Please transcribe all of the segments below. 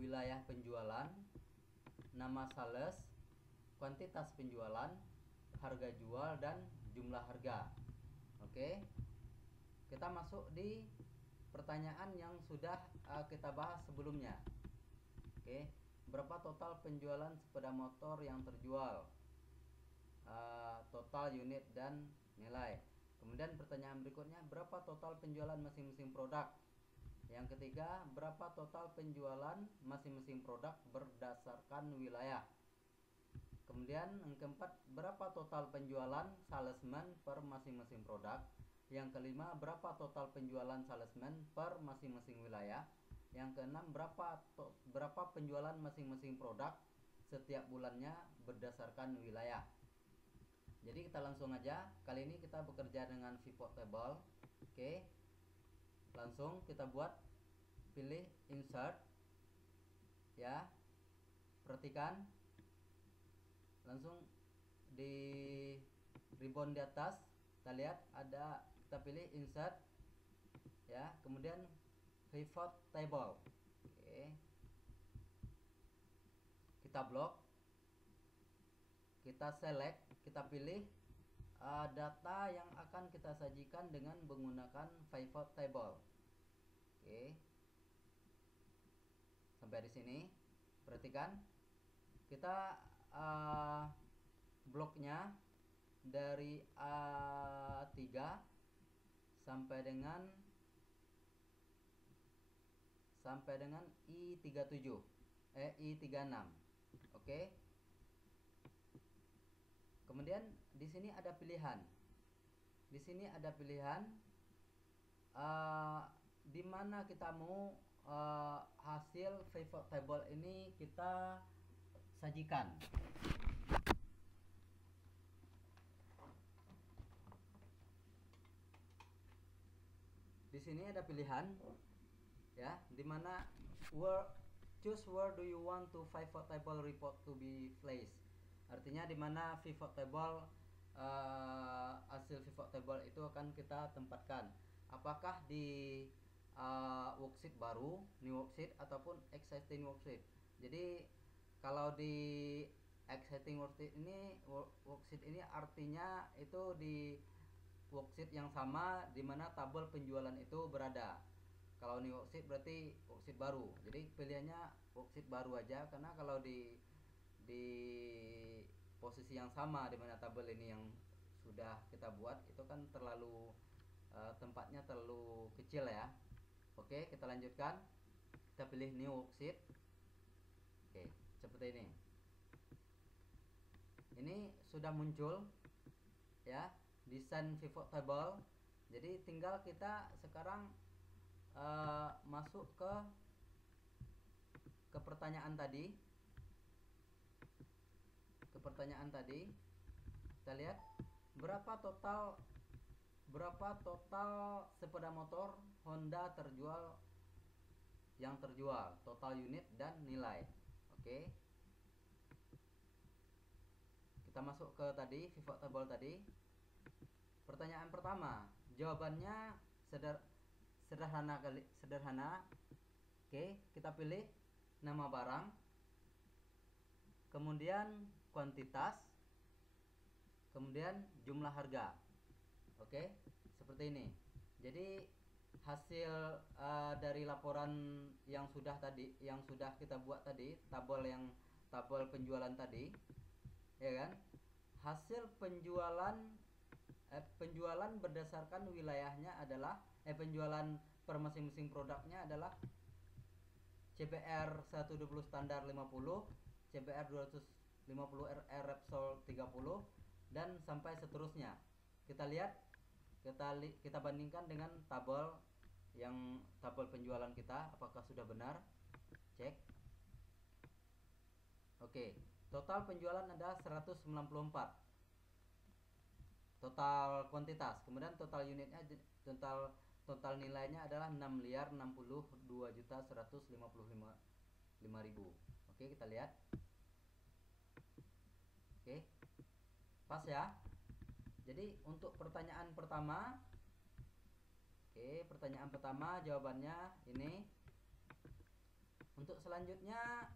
wilayah penjualan, nama sales, kuantitas penjualan, harga jual, dan jumlah harga. Oke, kita masuk di pertanyaan yang sudah kita bahas sebelumnya. Oke, berapa total penjualan sepeda motor yang terjual, total unit dan nilai. Kemudian pertanyaan berikutnya, berapa total penjualan masing-masing produk. Yang ketiga, berapa total penjualan masing-masing produk berdasarkan wilayah. Kemudian yang keempat, berapa total penjualan salesman per masing-masing produk. Yang kelima, berapa total penjualan salesman per masing-masing wilayah. Yang keenam, berapa penjualan masing-masing produk setiap bulannya berdasarkan wilayah. Jadi kita langsung aja. Kali ini kita bekerja dengan pivot table. Oke, langsung kita buat. Pilih insert, ya, perhatikan langsung di ribbon di atas kita lihat ada, kita pilih insert, ya, kemudian pivot table. Oke, kita blok, kita select, kita pilih data yang akan kita sajikan dengan menggunakan pivot table. Oke, sampai di sini perhatikan kita bloknya dari A3 sampai dengan I37 I36. Oke, kemudian di sini ada pilihan, di mana kita mau hasil pivot table ini kita sajikan. Di sini ada pilihan, ya, di mana choose where do you want to pivot table report to be placed. Artinya di mana pivot table hasil pivot table itu akan kita tempatkan. Apakah di worksheet baru, new worksheet, ataupun existing worksheet. Jadi kalau di existing worksheet ini artinya itu di worksheet yang sama di mana tabel penjualan itu berada. Kalau new worksheet berarti worksheet baru. Jadi pilihannya worksheet baru aja, karena kalau di posisi yang sama di mana tabel ini yang sudah kita buat itu kan terlalu tempatnya terlalu kecil, ya. Oke, kita lanjutkan. Kita pilih new worksheet. Oke, seperti ini. Ini sudah muncul, ya, desain pivot table. Jadi tinggal kita sekarang masuk ke pertanyaan tadi. Kita lihat berapa total sepeda motor Honda yang terjual, total unit dan nilai. Oke, kita masuk ke tadi pivot table tadi. Pertanyaan pertama, jawabannya sederhana. Oke, kita pilih nama barang, kemudian kuantitas, kemudian jumlah harga. Oke, seperti ini. Jadi hasil dari laporan yang sudah kita buat tadi, tabel penjualan tadi, ya kan? Hasil penjualan berdasarkan wilayahnya adalah penjualan per masing-masing produknya adalah CBR 120 standar 50, CBR 250 RR Repsol 30, dan sampai seterusnya. Kita lihat, kita bandingkan dengan tabel penjualan kita apakah sudah benar. Cek. Oke, total penjualan ada 194. Total kuantitas, kemudian total unitnya, total nilainya adalah 6.062.155.000. Oke, kita lihat. Oke, pas ya. Jadi untuk pertanyaan pertama, jawabannya ini Untuk selanjutnya,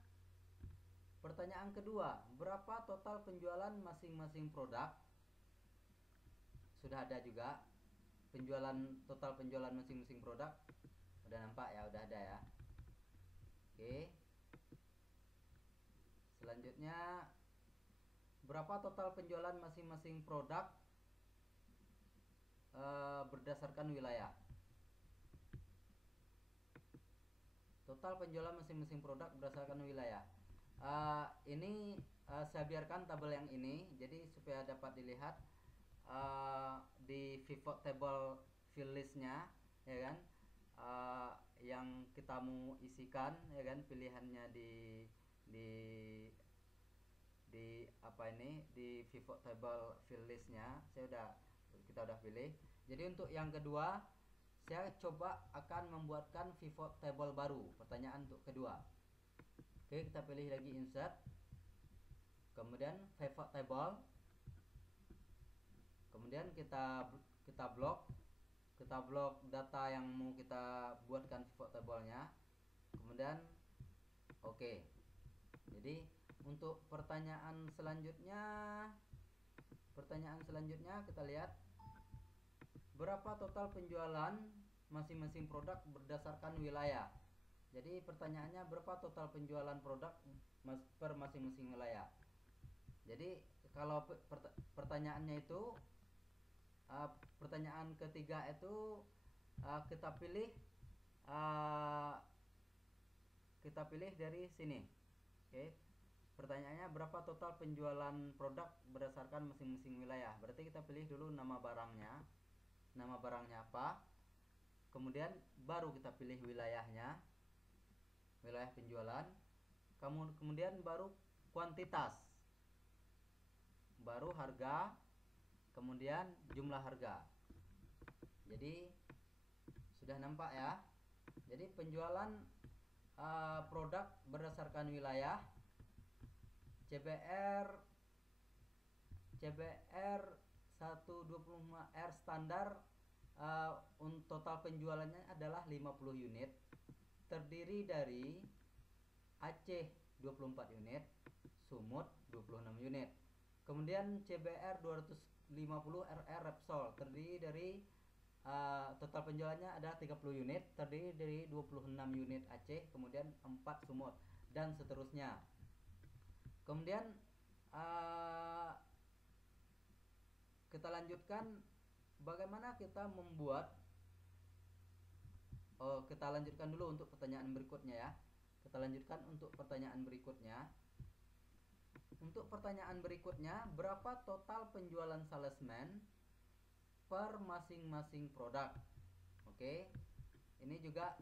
pertanyaan kedua, berapa total penjualan masing-masing produk? Sudah ada juga total penjualan masing-masing produk. Udah nampak ya, udah ada ya. Oke. Selanjutnya, berapa total penjualan masing-masing produk berdasarkan wilayah? Total penjualan masing-masing produk berdasarkan wilayah. Ini saya biarkan tabel yang ini, jadi supaya dapat dilihat di pivot table fill listnya, ya kan, yang kita mau isikan, ya kan, pilihannya di apa ini, di pivot table fill listnya kita udah pilih. Jadi untuk yang kedua, saya coba akan membuatkan pivot table baru. Pertanyaan untuk kedua. Oke, kita pilih lagi insert, kemudian pivot table, kemudian kita blok data yang mau kita buatkan pivot tablenya, kemudian oke. Jadi untuk pertanyaan selanjutnya kita lihat berapa total penjualan masing-masing produk berdasarkan wilayah. Jadi pertanyaannya berapa total penjualan produk per masing-masing wilayah. Jadi kalau pertanyaannya itu pertanyaan ketiga itu kita pilih dari sini. Oke. Pertanyaannya berapa total penjualan produk berdasarkan masing-masing wilayah. Berarti kita pilih dulu nama barangnya apa, kemudian baru kita pilih wilayahnya, wilayah penjualan, kemudian baru kuantitas, baru harga, kemudian jumlah harga. Jadi sudah nampak ya. Jadi penjualan produk berdasarkan wilayah, CBR 125R standar, total penjualannya adalah 50 unit, terdiri dari Aceh 24 unit, Sumut 26 unit. Kemudian CBR 250 RR Repsol terdiri dari total penjualannya ada 30 unit, terdiri dari 26 unit Aceh, kemudian 4 Sumut, dan seterusnya. Kemudian kita lanjutkan bagaimana kita membuat. Kita lanjutkan dulu untuk pertanyaan berikutnya ya. Kita lanjutkan untuk pertanyaan berikutnya. Untuk pertanyaan berikutnya, berapa total penjualan salesman per masing-masing produk? Oke. Ini juga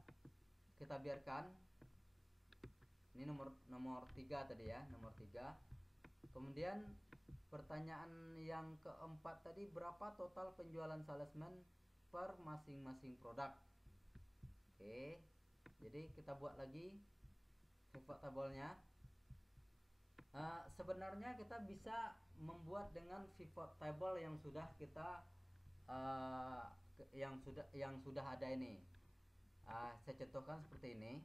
kita biarkan. Ini nomor 3 tadi ya, nomor 3. Kemudian pertanyaan yang keempat tadi, berapa total penjualan salesman per masing-masing produk? Oke. Jadi kita buat lagi pivot tabelnya. Sebenarnya kita bisa membuat dengan pivot table yang sudah kita yang sudah ada ini. Saya contohkan seperti ini.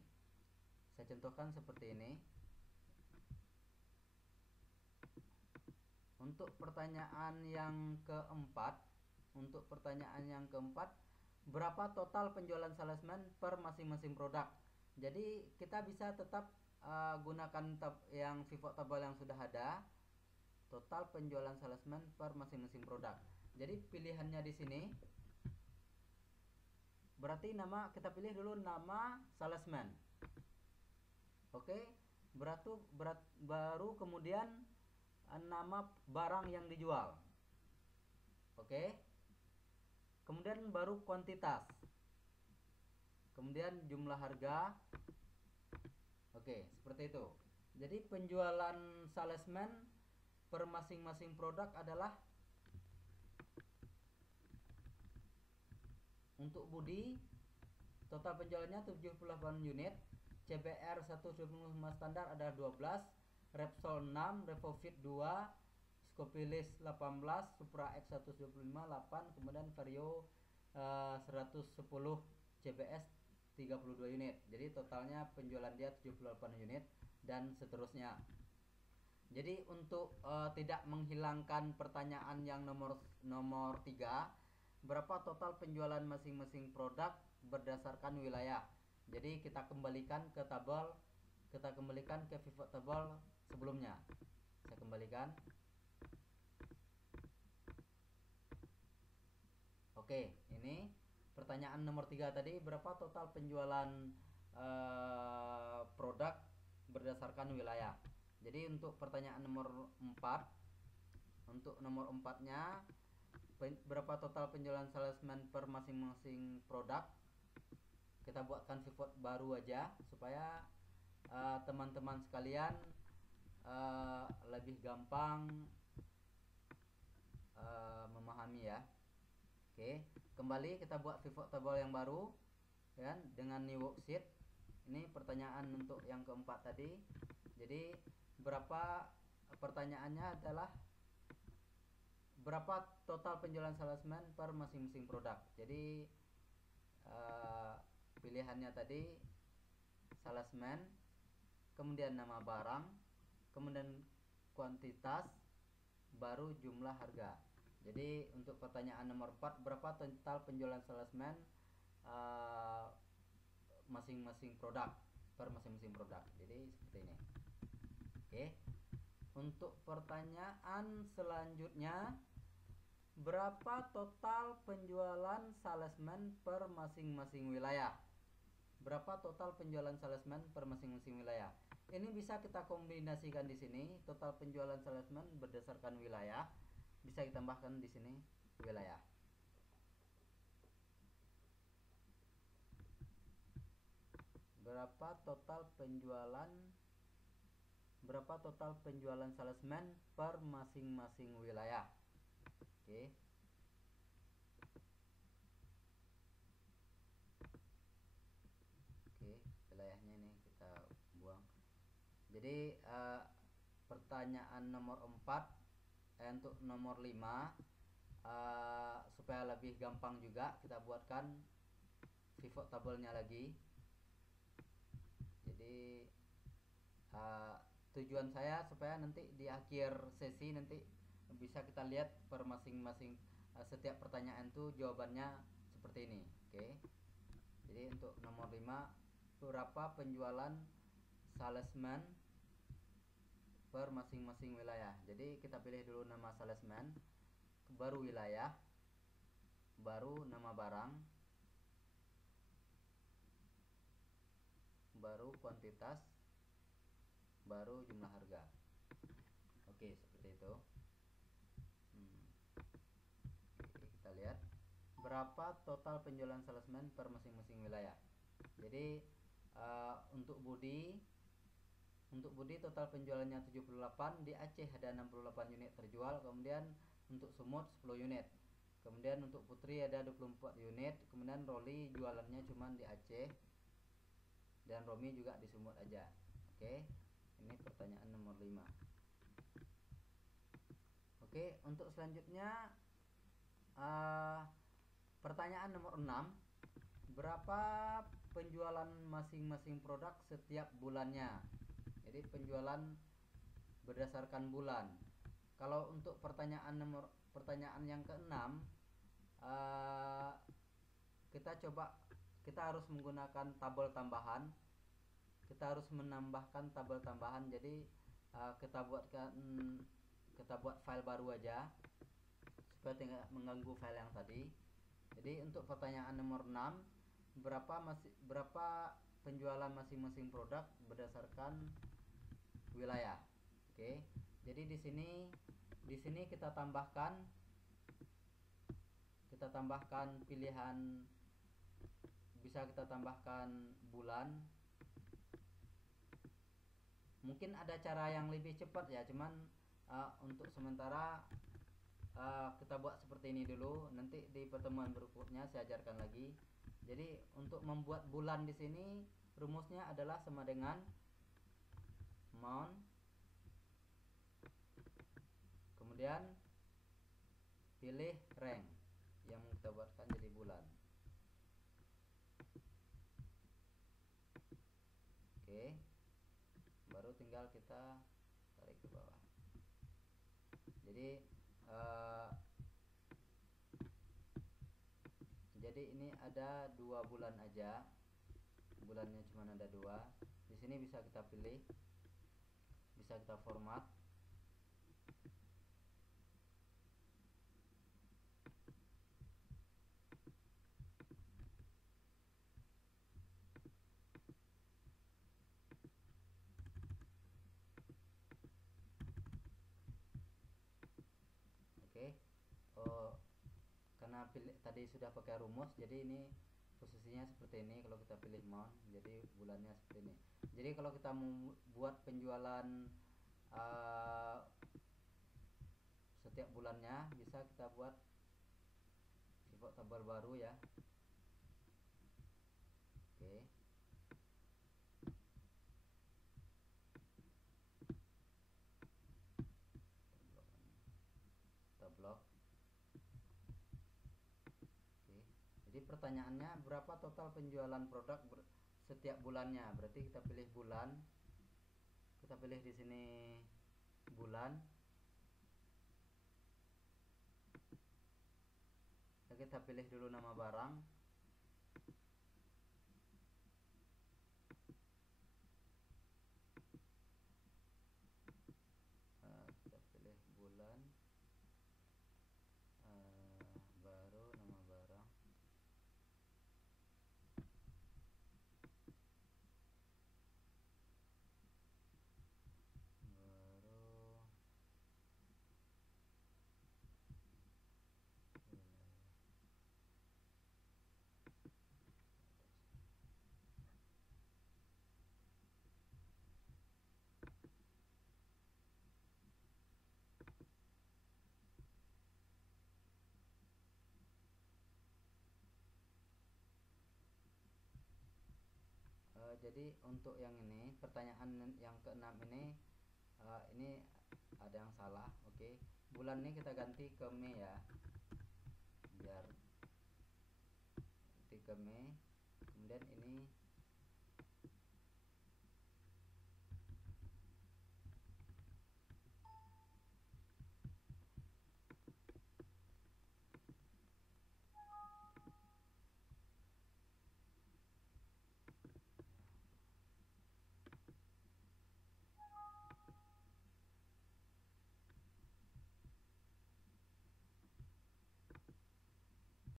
Untuk pertanyaan yang keempat, berapa total penjualan salesman per masing-masing produk? Jadi kita bisa tetap gunakan yang pivot table yang sudah ada, total penjualan salesman per masing-masing produk. Jadi pilihannya di sini, berarti kita pilih dulu nama salesman. Oke, baru kemudian nama barang yang dijual. Oke. Kemudian baru kuantitas. Kemudian jumlah harga. Oke, seperti itu. Jadi penjualan salesman per masing-masing produk adalah, untuk Budi total penjualannya 78 unit, CBR 125 standar ada 12, Repsol 6, Revofit 2, Scopilis 18, Supra X 125 8, kemudian Vario 110, CBS 32 unit. Jadi totalnya penjualan dia 78 unit dan seterusnya. Jadi untuk tidak menghilangkan pertanyaan yang nomor 3, berapa total penjualan masing-masing produk berdasarkan wilayah. Jadi kita kembalikan ke tabel, kita kembalikan ke pivot table sebelumnya. Saya kembalikan. Oke, ini pertanyaan nomor 3 tadi, berapa total penjualan produk berdasarkan wilayah. Jadi untuk pertanyaan nomor 4, untuk nomor 4-nya berapa total penjualan salesman per masing-masing produk, kita buatkan pivot baru aja supaya teman-teman sekalian lebih gampang memahami ya. Oke, kembali kita buat pivot table yang baru ya, dengan new worksheet. Ini pertanyaan untuk yang keempat tadi. Jadi berapa, pertanyaannya adalah berapa total penjualan salesman per masing-masing produk. Jadi pilihannya tadi salesman, kemudian nama barang, kemudian kuantitas, baru jumlah harga. Jadi untuk pertanyaan nomor 4, berapa total penjualan salesman masing-masing produk per masing-masing produk. Jadi seperti ini. Oke. Untuk pertanyaan selanjutnya, berapa total penjualan salesman per masing-masing wilayah? Berapa total penjualan salesman per masing-masing wilayah? Ini bisa kita kombinasikan di sini, total penjualan salesman berdasarkan wilayah. Bisa ditambahkan di sini wilayah. Berapa total penjualan salesman per masing-masing wilayah. Oke. Oke, wilayahnya ini kita buang. Jadi pertanyaan nomor 4, untuk nomor 5, supaya lebih gampang juga kita buatkan pivot tabelnya lagi. Jadi tujuan saya supaya nanti di akhir sesi nanti bisa kita lihat per masing-masing setiap pertanyaan itu jawabannya seperti ini. Oke. Jadi untuk nomor 5, berapa penjualan salesman per masing-masing wilayah. Jadi kita pilih dulu nama salesman, baru wilayah, baru nama barang, baru kuantitas, baru jumlah harga. Oke, seperti itu. Oke, kita lihat berapa total penjualan salesman per masing-masing wilayah. Jadi untuk Budi total penjualannya 78, di Aceh ada 68 unit terjual, kemudian untuk Sumut 10 unit. Kemudian untuk Putri ada 24 unit, kemudian Roli jualannya cuma di Aceh dan Romi juga di Sumut aja. Oke. Ini pertanyaan nomor 5. Oke, untuk selanjutnya pertanyaan nomor 6, berapa penjualan masing-masing produk setiap bulannya. Jadi penjualan berdasarkan bulan. Kalau untuk pertanyaan yang ke-6, kita harus menggunakan tabel tambahan. Kita harus menambahkan tabel tambahan. Jadi kita buat file baru aja supaya tidak mengganggu file yang tadi. Jadi untuk pertanyaan nomor 6, berapa penjualan masing-masing produk berdasarkan wilayah. Oke. Jadi di sini kita tambahkan pilihan, bisa kita tambahkan bulan. Mungkin ada cara yang lebih cepat ya, cuman untuk sementara kita buat seperti ini dulu. Nanti di pertemuan berikutnya saya ajarkan lagi. Jadi untuk membuat bulan di sini rumusnya adalah sama dengan month, kemudian pilih rank yang kita buatkan jadi bulan. tinggal kita tarik ke bawah. Jadi ini ada 2 bulan aja, bulannya cuma ada 2. Di sini bisa kita pilih, bisa kita format. Oke. Karena tadi sudah pakai rumus, jadi ini posisinya seperti ini. Kalau kita pilih mount, jadi bulannya seperti ini. Jadi kalau kita mau buat penjualan setiap bulannya, bisa kita buat pivot table baru ya. Oke. Kita blok. Oke. Jadi pertanyaannya berapa total penjualan produk setiap bulannya? Berarti kita pilih bulan. Kita pilih di sini bulan. Kita pilih dulu nama barang. Kita pilih bulan, baru nama barang. Jadi untuk yang ini, pertanyaan yang ke-6 ini ada yang salah. Oke. Bulan ini kita ganti ke Mei ya, biar ganti ke Mei. Kemudian ini